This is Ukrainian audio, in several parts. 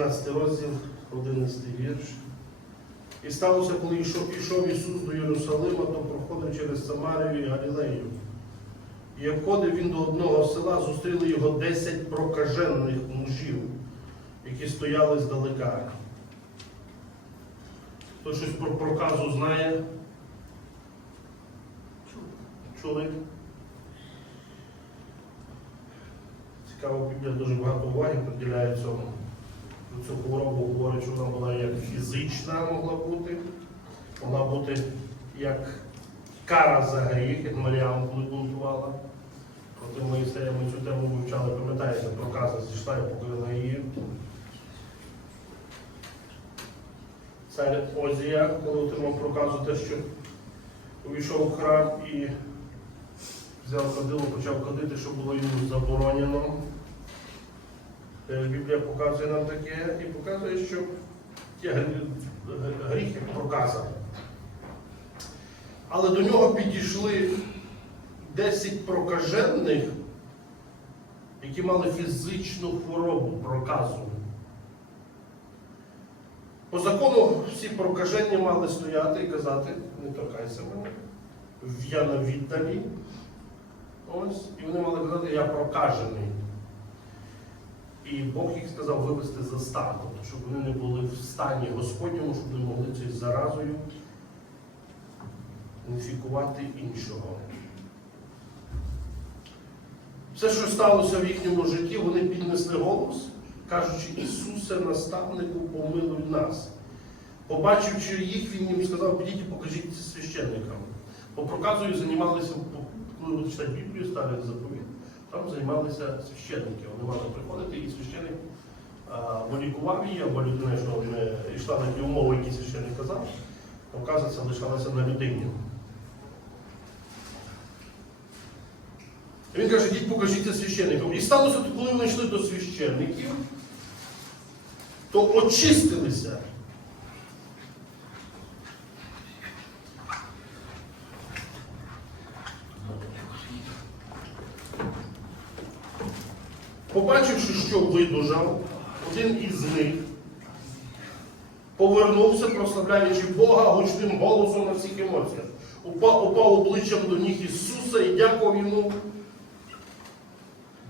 18 розділ, 11 вірш. І сталося, коли йшов, пішов Ісус до Єрусалима, то проходив через Самарію і Галілею. І як ходив він до одного села, зустріли його 10 прокажених мужів, які стояли здалека. Хто щось про проказу знає? Чули? Цікаво, Біблія дуже багато уваги приділяє цьому. Цю хворобу говорить, що вона була як фізична могла бути, могла бути як кара за гріх, як Маріам коли бунтувала. Проти ми цю тему вивчали, пам'ятаєте, проказа зійшла і покорила її. Цар Озія, коли отримав проказу те, що увійшов в храм і взяв кадило, почав кадити, що було йому заборонено. Теж Біблія показує нам таке і показує, що грі- гріхи проказа. Але до нього підійшли 10 прокажених, які мали фізичну хворобу проказу. По закону всі прокажені мали стояти і казати, не торкайся мене, я на віддалі. Ось, і вони мали казати, я прокажений. І Бог їх сказав вивести за стан, тобто, щоб вони не були в стані Господньому, щоб не могли цією заразою інфікувати іншого. Все, що сталося в їхньому житті, вони піднесли голос, кажучи, Ісусе, наставнику, помилуй нас. Побачивши їх, він їм сказав, підіть і покажіть священникам. Бо проказою займалися, коли ви читаєте Біблію, старий заповіт, там займалися священники. Вони мали приходити, і священник або лікував її, або людина, що не йшла на ті умови, які священник казав, проказа це лишалася на людині. Він каже, йдіть покажіть священникам. І сталося, коли вони йшли до священників, то очистилися. Побачивши, що видужав, один із них повернувся, прославляючи Бога гучним голосом на всіх емоціях. Упав, упав обличчям до ніг Ісуса і дякував йому.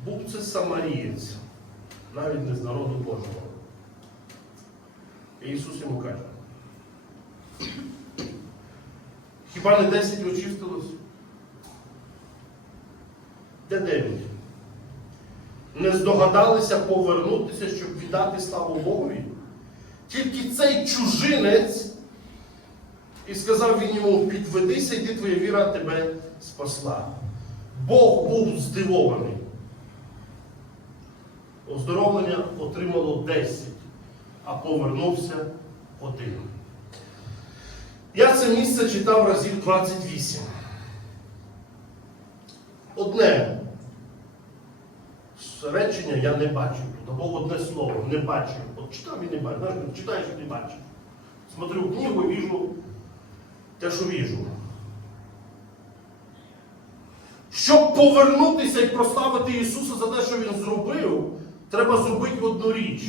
Був це самарієць, навіть не з народу Божого. І Ісус йому каже. Хіба не 10 очистилось? Де дев'ять? Не здогадалися повернутися, щоб віддати славу Богові? Тільки цей чужинець і сказав він йому, підведися, йди твоя віра тебе спасла. Бог був здивований. Оздоровлення отримало 10, а повернувся один. Я це місце читав разів 28. Одне речення я не бачив тут, або одне слово не бачив. От читав і не. Знаєш, читаєш і не бачив. Смотрю книгу і віжу те, що віжу. Щоб повернутися і прославити Ісуса за те, що Він зробив, треба зробити одну річ.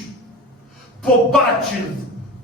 Побачив,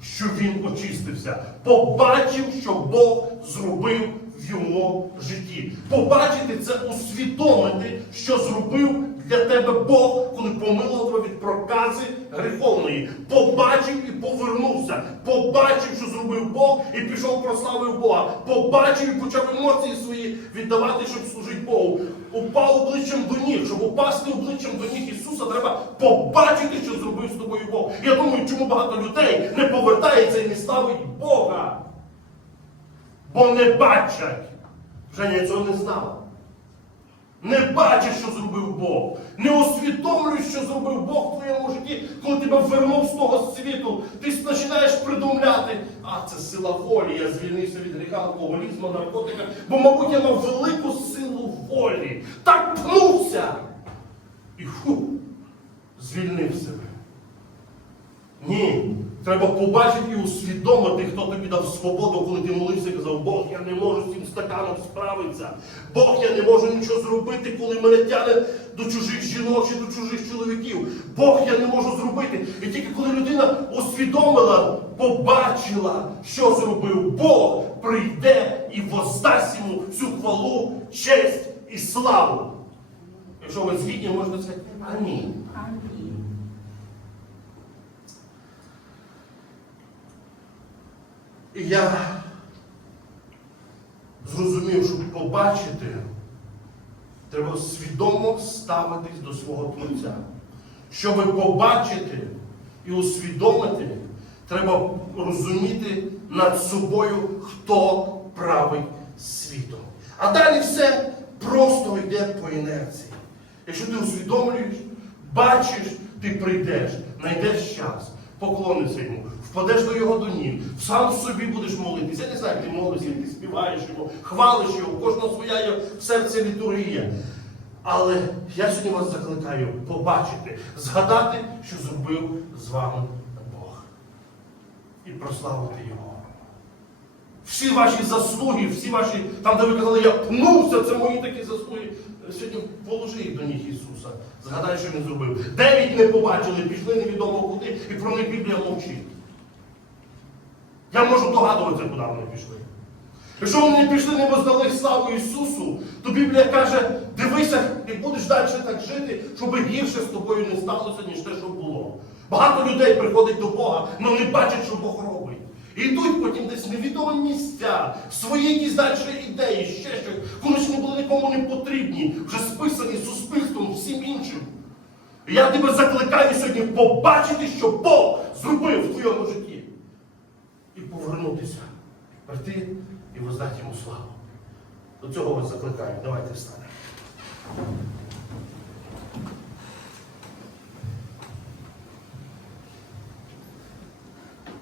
що Він очистився. Побачив, що Бог зробив в його житті. Побачити це усвідомити, що зробив для тебе Бог, коли помилував від прокази гріховної. Побачив і повернувся. Побачив, що зробив Бог, і пішов прославив Бога. Побачив і почав емоції свої віддавати, щоб служити Богу. Упав обличчям до ніг, щоб упасти обличчям до ніг Ісуса, треба побачити, що зробив з тобою Бог. Я думаю, чому багато людей не повертається і не ставить Бога. Бо не бачать. Женя цього не знала. Не бачиш, що зробив Бог. Не усвідомлюєш, що зробив Бог в твоєму житті, коли тебе вернув з того світу. Ти починаєш придумляти, а це сила волі, я звільнився від гріха, алкоголізму, наркотика, бо, мабуть, я мав велику силу волі. Так пнувся. І фу, звільнив себе. Ні, Треба побачити і усвідомити, хто тобі дав свободу, коли ти молився і казав, Бог, я не можу з цим стаканом справитися. Бог, я не можу нічого зробити, коли мене тягне до чужих жінок чи до чужих чоловіків. Бог, я не можу зробити. І тільки коли людина усвідомила, побачила, що зробив Бог, прийде і воздасть йому всю хвалу, честь і славу. Якщо ви згідні, можете сказати Амінь. І я зрозумів, щоб побачити, треба свідомо ставитись до свого Творця. Щоб побачити і усвідомити, треба розуміти над собою, хто править світом. А далі все просто йде по інерції. Якщо ти усвідомлюєш, бачиш, ти прийдеш, знайдеш час, поклонишся йому, впадеш до його донів, сам собі будеш молитися. Я не знаю, ти молишся, ти співаєш його, хвалиш його, у кожного своя є в серці літургія. Але я сьогодні вас закликаю побачити, згадати, що зробив з вами Бог. І прославити Його. Всі ваші заслуги, всі ваші, там, де ви казали, я пнувся, це мої такі заслуги. Сьогодні положи їх до ніг Ісуса. Згадай, що Він зробив. Дев'ять не побачили, пішли невідомо куди, і про них Біблія мовчить. Я можу догадуватися, куди вони пішли. Якщо вони пішли, не воздали славу Ісусу, то Біблія каже, дивися, як будеш далі так жити, щоб гірше з тобою не сталося, ніж те, що було. Багато людей приходить до Бога, але не бачать, що Бог робить. І йдуть потім десь невідомі місця, свої якісь далі ідеї, ще щось, колись не були нікому не потрібні, вже списані суспільством, всім іншим. І я тебе закликаю сьогодні побачити, що Бог зробив в твоєму житті. Повернутися, прийти і воздати йому славу. До цього вас закликаю. Давайте встанемо.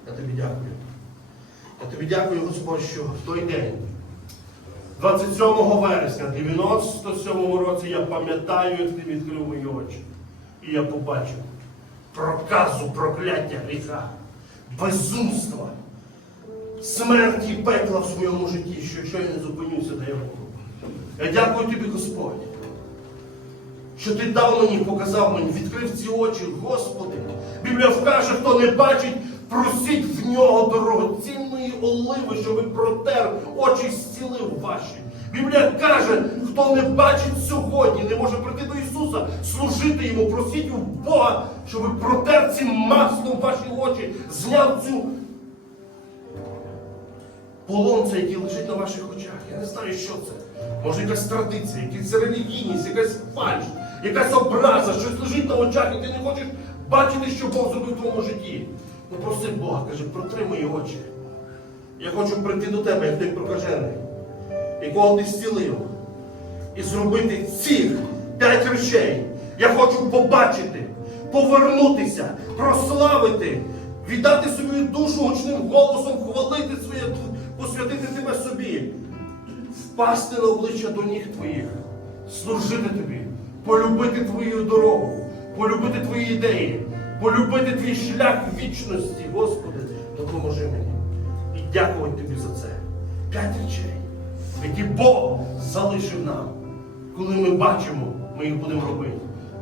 Я тобі дякую. Я тобі дякую, Господь, що в той день, 27 вересня 97 році, я пам'ятаю, як ти відкрив мої очі. І я побачив проказу, прокляття гріха, безумства, смерті пекла в своєму житті, що якщо я не зупинюся, де я буду. Я дякую тобі, Господь, що ти дав мені, показав мені, відкрив ці очі, Господи. Біблія вкаже, хто не бачить, просіть в нього дорогоцінної оливи, щоб протер очі зцілив ваші. Біблія каже, хто не бачить сьогодні, не може прийти до Ісуса, служити йому, просіть у Бога, щоб протер цим маслом ваші очі, зняв цю полонце, який лежить на ваших очах. Я не знаю, що це. Може, якась традиція, якась релігійність, якась фальш, якась образа, щось лежить на очах, і ти не хочеш бачити, що Бог зробив в твоєму житті. Попроси Бога, каже, протри очі. Я хочу прийти до тебе, як той прокажений, якого ти зцілив, і зробити цих п'ять речей. Я хочу побачити, повернутися, прославити, віддати свою душу гучним голосом, хвалити своє, посвятити тебе собі, впасти на обличчя до ніг твоїх, служити тобі, полюбити твою дорогу, полюбити твої ідеї, полюбити твій шлях вічності, Господи, допоможи мені. І дякувати тобі за це. П'ять речей, які Бог залишив нам. Коли ми бачимо, ми їх будемо робити.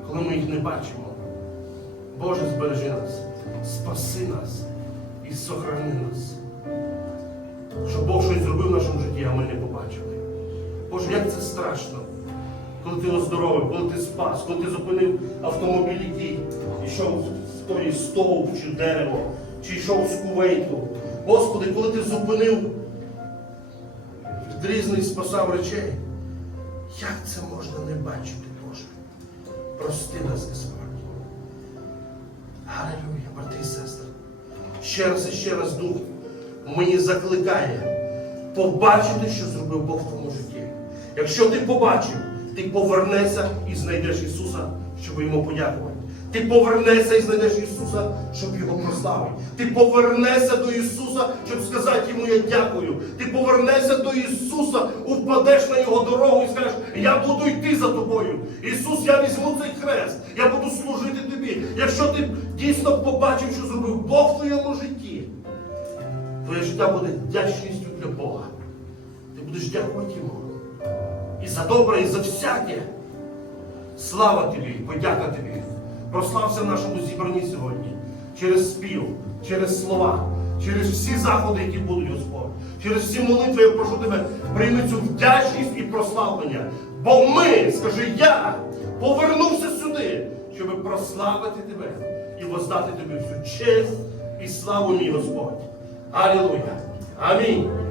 Коли ми їх не бачимо, Боже, збережи нас, спаси нас і сохрани нас. Щоб Бог щось зробив в нашому житті, а ми не побачили. Боже, як це страшно, коли ти оздоровив, коли ти спас, коли ти зупинив автомобіль, який йшов в той стовп чи дерево, чи йшов з кувейту. Господи, коли ти зупинив різних спасав речей, як це можна не бачити, Боже? Прости нас, Господь. Галилюя, брати і сестри. Ще раз і ще раз Дух мені закликає побачити, що зробив Бог в твоєму житті. Якщо ти побачив, ти повернешся і знайдеш Ісуса, щоб йому подякувати. Ти повернешся і знайдеш Ісуса, щоб його прославити. Ти повернешся до Ісуса, щоб сказати йому я дякую. Ти повернешся до Ісуса, упадеш на Його дорогу і скажеш, я буду йти за тобою. Ісус, я візьму цей хрест, я буду служити тобі. Якщо ти дійсно побачив, що зробив Бог в твоєму житті, твоє життя буде вдячністю для Бога. Ти будеш дякувати йому. І за добре, і за всяке. Слава тобі, подяка тобі. Прослався в нашому зібранні сьогодні через спів, через слова, через всі заходи, які будуть, Господь, через всі молитви, я прошу тебе, прийми цю вдячність і прославлення. Бо ми, скажи, я повернувся сюди, щоб прославити тебе і воздати тобі всю честь і славу мій Господь. Алілуя. Амінь.